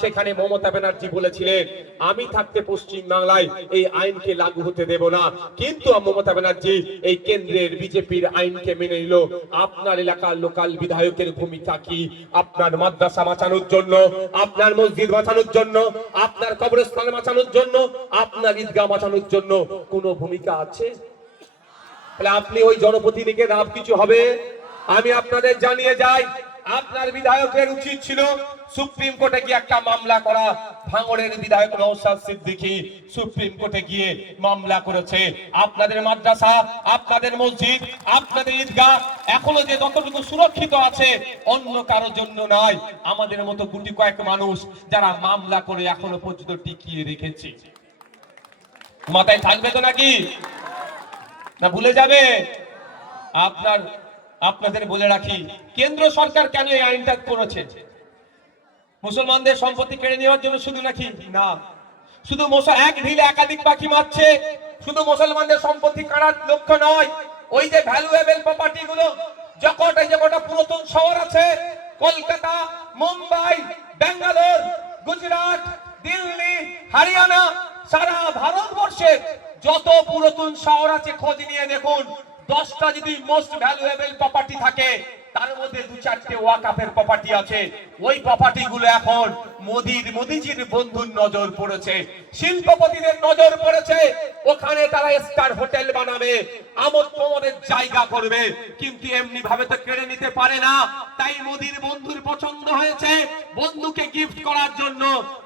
সেখানে মমতা ব্যানার্জি বলেছিলেন, আমি থাকতে পশ্চিম বাংলায় এই আইনকে লাগু হতে দেব না। কিন্তু মমতা ব্যানার্জি এই কেন্দ্রের বিজেপির আইনকে মেনে নিল। আপনার এলাকার লোকাল বিধায়কের ভূমিকা কি? আপনার মাদ্রাসা বাঁচানোর জন্য? আপনার মসজিদ বাঁচানোর জন্য? আপনার কবরস্থান বাঁচানোর জন্য? আপনার ঈদগাহ বাঁচানোর জন্য কোনো ভূমিকা আছে? তাহলে আপনি ওই জনপ্রতিনিধিকে লাভ কিছু হবে? আমি আপনাদের জানিয়ে যাই, আপনার বিধায়কের উচিত ছিল সুপ্রিম কোর্টে গিয়ে একটা মামলা করা, ভাঙড়ের বিধায়ক নৌসাদ সিদ্দিকী সুপ্রিম কোর্টে গিয়ে মামলা করেছে। আপনাদের মাদ্রাসা, আপনাদের মসজিদ, আপনাদের ঈদগাহ, এখনও যে যতটুকু সুরক্ষিত আছে, অন্য কারোর জন্য নয়। আমাদের মতো গুটি কয়েক মানুষ যারা মামলা করে এখনও পর্যন্ত টিকিয়ে রেখেছে। মাথায় থাকবে তো নাকি? না ভুলে যাবে? আপনার, আপনাদের বলে রাখি, কেন্দ্র সরকার কেন এই আইনটা করেছে? মুসলমানদের সম্পত্তি কেড়ে নেওয়ার জন্য শুধু নাকি না, শুধু এক ঢিলে একাধিক পাখি মারছে, শুধু মুসলমানদের সম্পত্তি কাড়ার লক্ষ্য নয়, ওই যে ভ্যালুয়েবল প্রপার্টি গুলো যখন এই পুরাতন শহর আছে, কলকাতা, মুম্বাই, ব্যাঙ্গালোর, গুজরাট, দিল্লি, হরিয়ানা, সারা ভারতবর্ষে যত পুরাতন শহর আছে, খোঁজ নিয়ে দেখুন, দশটা যদি মোস্ট ভ্যালুয়েবল প্রপার্টি থাকে তার মধ্যে দু চারটে ওয়াকাফের প্রপার্টি আছে। ওই প্রপার্টি গুলো এখন মোদির, মোদিজির বন্ধুর নজর পড়েছে। শিল্পপতিদের নজর পড়েছে। ওখানে তারা স্টার হোটেল বানাবে আমোদ প্রমোদের জায়গা করবে। কিন্তু এমনি ভাবে তো কেড়ে নিতে পারে না। তাই মোদির বন্ধুর পছন্দ হয়েছে। বন্ধুকে গিফট করার জন্য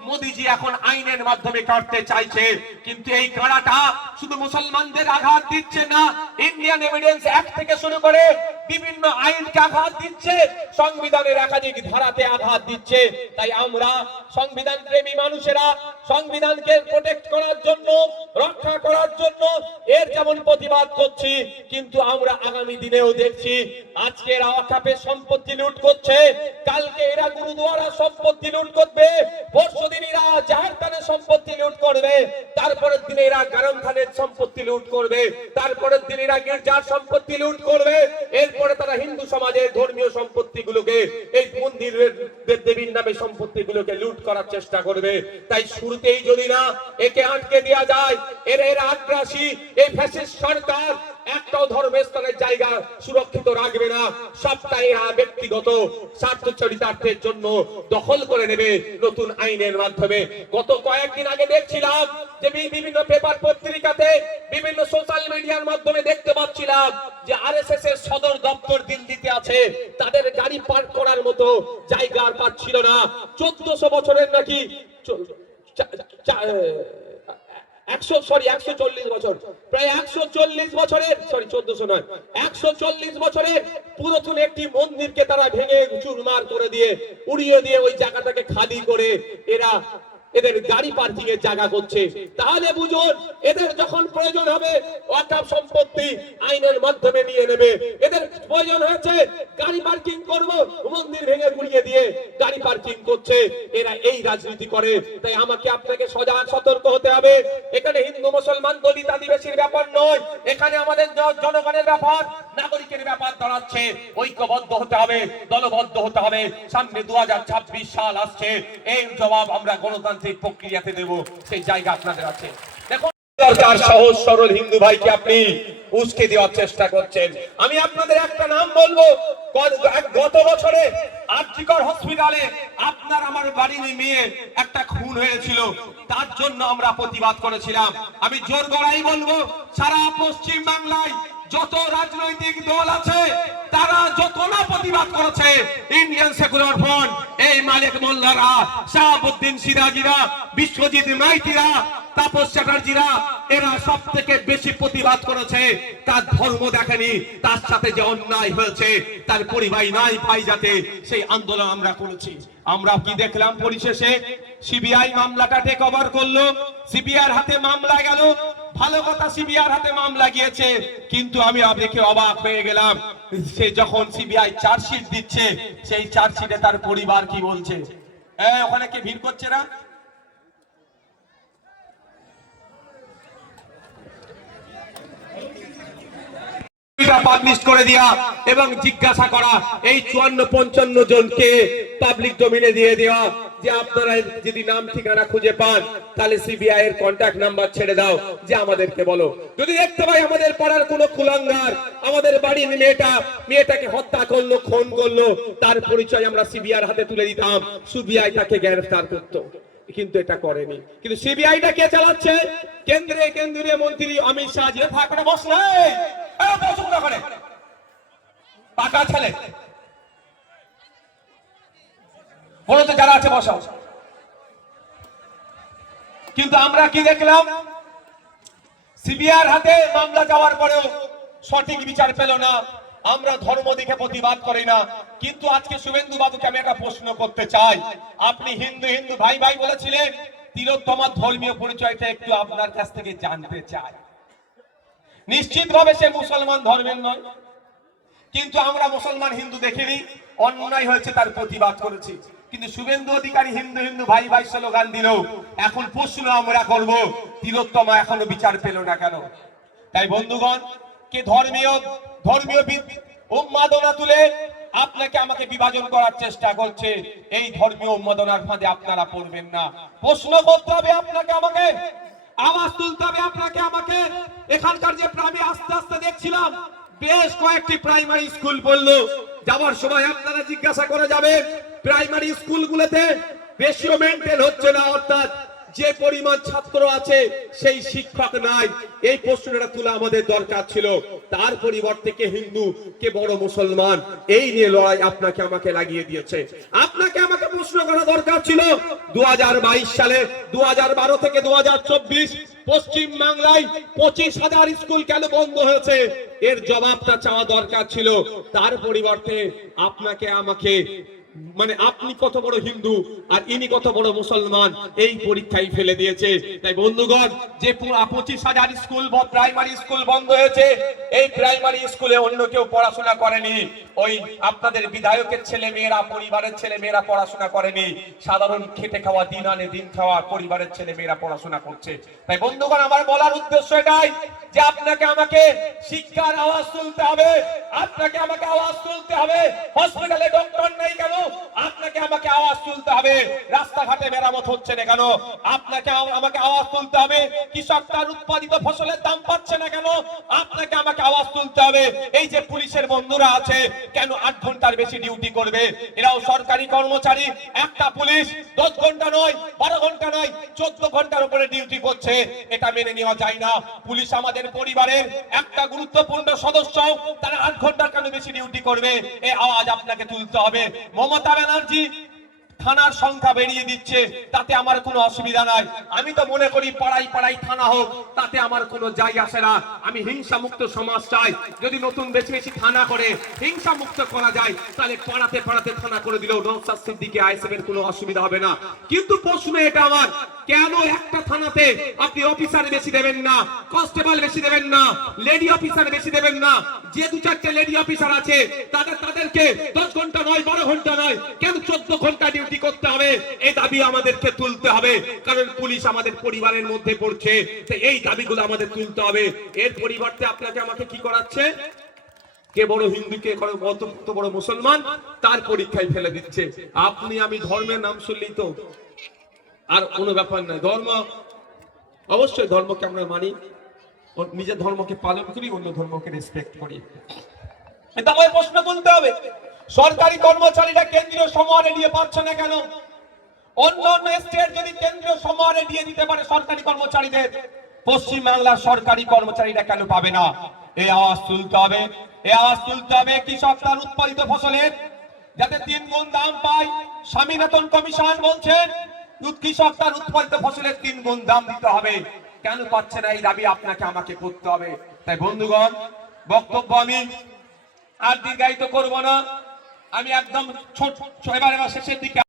মোদিজি এখন আইনের মাধ্যমে কাটতে চাইছে। কিন্তু এই কাড়াটা শুধু মুসলমানদের আঘাত দিচ্ছে না ইন্ডিয়ান এভিডেন্স অ্যাক্ট থেকে শুরু করে বিভিন্ন আইনকে আঘাত দিচ্ছে, সংবিধানের একাধিক ধারাতে আঘাত দিচ্ছে। তাই আমরা সংবিধান প্রেমী মানুষেরা সংবিধানকে প্রোটেক্ট করার জন্য, রক্ষা করার জন্য এর যেমন প্রতিবাদ করছি, কিন্তু আমরা আগামী দিনেও দেখছি আজকে এরা অকাপের সম্পত্তি লুট করছে, কালকে এরা গুরুদুয়ারা সম্পত্তি লুট করবে, পরশু দিন এরা জাহের খানের সম্পত্তি লুট করবে, তারপরের দিনে এরা গরম খানের সম্পত্তি লুট করবে, তারপরের এরা গির্জার সম্পত্তি লুট করবে, এরপরে তারা হিন্দু সমাজের ধর্মীয় সম্পত্তিগুলোকে, এই মন্দিরের দেব- দেবীর নামে সম্পত্তিগুলোকে লুট করার চেষ্টা করবে। তাই শুরুতেই যদি না একে আটকে দেওয়া যায়, এর এর আগ্রাসী এই ফ্যাসিস্ট সরকার একটাও ধর্মস্থানের জায়গা সুরক্ষিত রাখবে না। সবটাই এরা ব্যক্তিগত স্বার্থ চরিতার্থের জন্য দখল করে নেবে নতুন আইনের মাধ্যমে। গত কয়েকদিন আগে দেখছিলাম যে বিভিন্ন পেপার পত্রিকাতে বিভিন্ন সোশ্যাল মিডিয়ার মাধ্যমে দেখতে পাচ্ছিলাম যে আরএসএস এর সদর দপ্তর দিল্লিতে আছে। তাদের গাড়ি পার্ক করার মতো জায়গা আর পাচ্ছিল না। চোদ্দশো বছরের নাকি একশো সরি একশো চল্লিশ বছর। প্রায় একশো চল্লিশ বছরের সরি চোদ্দশো নয়, একশো চল্লিশ বছরের পুরাতন একটি মন্দিরকে তারা ভেঙে চুরমার করে দিয়ে, উড়িয়ে দিয়ে ওই জায়গাটাকে খালি করে এরা এদের গাড়ি পার্কিং এর জায়গা করছে। তাহলে বুঝুন, এদের যখন প্রয়োজন হবে ওয়াকাফ সম্পত্তি আইনের মাধ্যমে নিয়ে নেবে। এদের প্রয়োজন হয়েছে, গাড়ি পার্কিং করব, মন্দির ভেঙে গুড়িয়ে দিয়ে গাড়ি পার্কিং করছে। এরা এই রাজনীতি করে। তাই আমাকে আপনাকে সজাগ, সতর্ক হতে হবে। মুসলমান দলিত আদিবাসীর ব্যাপার নয়। এখানে আমাদের জনগণের ব্যাপার, নাগরিকের ব্যাপার দাঁড়াচ্ছে। ঐক্যবদ্ধ হতে হবে, দলবদ্ধ হতে হবে। সামনে দু হাজার ছাব্বিশ সাল আসছে। এই জবাব আমরা গণতান্ত্রিক প্রক্রিয়াতে দেব। সেই জায়গা আপনাদের আছে। সরকার সহজ, সরল হিন্দু ভাইকে আপনি উস্কে দেওয়ার চেষ্টা করছেন। আমি আপনাদের একটা নাম বলব, গত বছরে আর্থিকর হসপিটালে আপনার আমার বাড়ির মেয়ে একটা খুন হয়েছিল, তার জন্য আমরা প্রতিবাদ করেছিলাম। আমি জোর গড়াই বলব, সারা পশ্চিম বাংলায় যত রাজনৈতিক দল আছে, তারা যত না প্রতিবাদ করেছে ইন্ডিয়ান সেকুলার ফ্রন্ট এই মালিক মোল্লারা, শাহাবুদ্দিন সিরাজিরা, বিশ্বজিৎ মাইতিরা, তাপস চ্যাটার্জিরা, এরা সব থেকে বেশি প্রতিবাদ করেছে। তার ধর্ম দেখেনি, তার সাথে যে অন্যায় হয়েছে, তার পরিবার নাই পাই যাতে সেই আন্দোলন আমরা করেছি। আমরা কি দেখলাম পরিশেষে? সিবিআই মামলাটা টেক ওভার করল সিবিআই হাতে মামলা গেল ভালো কথা সিবিআই হাতে মামলা গিয়েছে, কিন্তু আমি আপনাকে অবাক হয়ে গেলাম। সে যখন সিবিআই চার্জশিট দিচ্ছে, সেই চার্জশিটে তার পরিবার কি বলছে? ওখানে কি ভিড় করছে না? পাবলিশ করে দেয়া এবং জিজ্ঞাসা করা, এই চুয়ান্ন পঞ্চান্ন জনকে পাবলিক দিয়ে দেওয়া, যে আপনারা যদি নাম ঠিকানা খুঁজে পান, তাহলে সিবিআই এর কন্ট্যাক্ট নাম্বার ছেড়ে দাও, যে আমাদেরকে বলো। যদি দেখতে পাই আমাদের পাড়ার কোনো কুলাঙ্গার, আমাদের বাড়ির মেয়েটা, মেয়েটাকে হত্যা করল, খুন করল, তার পরিচয় আমরা সিবিআই হাতে তুলে দিতাম। সিবিআই তাকে গ্রেফতার করতো। কিন্তু এটা করেনি। কিন্তু সিবিআইটা কে চালাচ্ছে? কেন্দ্রে কেন্দ্রীয় মন্ত্রী অমিত শাহ যে থাকলে বসলে পাকা ছেলে। বলো তো যারা আছে, বসাও। কিন্তু আমরা কি দেখলাম? সিবিআর হাতে মামলা যাওয়ার পরেও সঠিক বিচার পেল না। আমরা ধর্ম দেখে প্রতিবাদ করি না, কিন্তু আজকে শুভেন্দু বাবুকে আমি একটা প্রশ্ন করতে চাই। আপনি হিন্দু হিন্দু ভাই ভাই বলেছিলেন, তিলোত্তমার ধর্মীয় পরিচয়টা একটু আপনার কাছ থেকে জানতে চাই। নিশ্চিতভাবে সে মুসলমান ধর্মের নয়, কিন্তু আমরা মুসলমান হিন্দু দেখিনি, অন্যায় হয়েছে তার প্রতিবাদ করেছি। কিন্তু শুভেন্দু অধিকারী হিন্দু হিন্দু ভাই ভাই স্লোগান দিল, এখন প্রশ্ন আমরা করব, তিলোত্তমা এখনও বিচার পেল না কেন? তাই বন্ধুগণ কে ধর্মীয় ধর্মীয় উন্মাদনা তুলে আপনাকে আমাকে বিভাজন করার চেষ্টা করছে, এই ধর্মীয় উন্মাদনার ফাঁদে আপনারা পড়বেন না। প্রশ্ন করতে হবে আপনাকে আমাকে, আওয়াজ তুলতে হবে আপনাকে আমাকে। এখানকার যে আমি আস্তে আস্তে দেখছিলাম, বেশ কয়েকটি প্রাইমারি স্কুল বলল যাওয়ার সময় আপনারা জিজ্ঞাসা করে যাবেন, প্রাইমারি স্কুলগুলোতে রেশিও মেনটেন হচ্ছে না, অর্থাৎ যে পরিমাণ ছাত্র আছে, সেই শিক্ষক নাই। এই প্রশ্নটা তোলা আমাদের দরকার ছিল। তার পরিবর্তে কে হিন্দু, কে বড় মুসলমান, এই নিয়ে লড়াই আপনাকে আমাকে লাগিয়ে দিয়েছে। আপনাকে আমাকে প্রশ্ন করা দরকার ছিল দু হাজার বাইশ সালে দু হাজার বারো থেকে দু হাজার চব্বিশ, পশ্চিম বাংলায় পঁচিশ হাজার স্কুল কেন বন্ধ হয়েছে? এর জবাবটা চাওয়া দরকার ছিল। তার পরিবর্তে আপনাকে আমাকে মানে আপনি কত বড় হিন্দু আর ইনি কত বড় মুসলমান, এই পরীক্ষায় ফেলে দিয়েছে। তাই বন্ধুগণ, যে পঁচিশ হাজার স্কুল প্রাইমারি স্কুল বন্ধ হয়েছে, এই প্রাইমারি স্কুলে অন্য কেউ পড়াশোনা করেনি। ওই আপনাদের বিধায়কের ছেলে মেয়েরা, পরিবারের ছেলে মেয়েরা পড়াশোনা করেনি। সাধারণ খেটে খাওয়া, দিন আনে দিন খাওয়া পরিবারের ছেলে মেয়েরা পড়াশোনা করছে। তাই বন্ধুগণ, আমার বলার উদ্দেশ্য এটাই যে আপনাকে আমাকে শিক্ষার আওয়াজ তুলতে হবে। আপনাকে আমাকে আওয়াজ তুলতে হবে। হসপিটালে ডক্টর নেই কেন আপনাকে আমাকে হবে। রাস্তাঘাটে মেরামত হচ্ছে না কেন? আপনাকে আমাকে আওয়াজ তুলতে হবে। কৃষক তার উৎপাদিত ফসলের দাম পাচ্ছে না কেন? আপনাকে আমাকে আওয়াজ তুলতে হবে। এই যে পুলিশের বন্ধুরা আছে, কেন আট ঘণ্টার বেশি ডিউটি করবে? এরাও সরকারি কর্মচারী। একটা পুলিশ দশ ঘণ্টা নয়, বারো ঘণ্টা নয়, চোদ্দ ঘণ্টার উপরে ডিউটি করছে। এটা মেনে নেওয়া যায় না। পুলিশ আমাদের পরিবারের একটা গুরুত্বপূর্ণ সদস্য, তারা আট ঘণ্টার কেন বেশি ডিউটি করবে? এই আওয়াজ আপনাকে তুলতে হবে। মমতা ব্যানার্জি থানার সংখ্যা বেরিয়ে দিচ্ছে, তাতে আমার কোনো অসুবিধা নাই। আমি তো মনে করি পাড়াই পাড়াই থানা হোক, তাতে আমার কোনো যাই আসে না। আমি হিংসা মুক্ত সমাজ চাই। যদি নতুন বেশি বেশি থানা করে হিংসা মুক্ত করা যায়, তাহলে পাড়াতে পাড়াতে থানা করে দিলেও নৌসাদ সিদ্দিকে আইসেফের কোনো অসুবিধা হবে না। কিন্তু প্রশ্ন এটা আমার কেন একটা থানাতে আপনি অফিসার বেশি দেবেন না? কনস্টেবল বেশি দেবেন না? লেডি অফিসার বেশি দেবেন না? যে দু চারটে লেডি অফিসার আছে, তাদের, তাদেরকে দশ ঘণ্টা নয়, বারো ঘণ্টা নয়, কেন চোদ্দ ঘণ্টা ডিউটি করতে হবে? এই দাবি আমাদেরকে তুলতে হবে, কারণ পুলিশ আমাদের পরিবারের মধ্যে পড়ছে। তো এই দাবিগুলো আমাদের তুলতে হবে। এর পরিবর্তে আপনাকে আমাকে কি করাচ্ছে? কে বড় হিন্দু, কে বড় কত বড় মুসলমান, তার পরীক্ষায় ফেলে দিচ্ছে। আপনি আমি ধর্মের নাম শুনলেই তো আর কোনো ব্যাপার নয়। ধর্ম, অবশ্যই ধর্মকে আমরা মানি। নিজের ধর্মকে পালন করি, অন্য ধর্মকে রেসপেক্ট করি। আমাদের প্রশ্ন তুলতে হবে, সরকারি কর্মচারীরা কেন্দ্রীয় সমাহারে নিয়ে পাচ্ছে না কেন? অন্য অন্য স্টেট যদি কেন্দ্রীয় সমাহারে দিয়ে দিতে পারে সরকারি কর্মচারীদের পশ্চিম বাংলার সরকারি কর্মচারীরা কেন পাবে না? এই আওয়াজ তুলতে হবে এই আওয়াজ তুলতে হবে কৃষক তার উৎপাদিত ফসলের, যাতে তিন গুণ দাম পায়। স্বামীনাথন কমিশন বলছেন কৃষক তার উৎপাদিত ফসলের তিন গুণ দাম দিতে হবে। কেন পাচ্ছে না এই দাবি? আপনাকে আমাকে করতে হবে। তাই বন্ধুগণ, বক্তব্য আমি আর দীর্ঘায়িত করব না। আমি একদম ছোট এবার এবার শেষের দিকে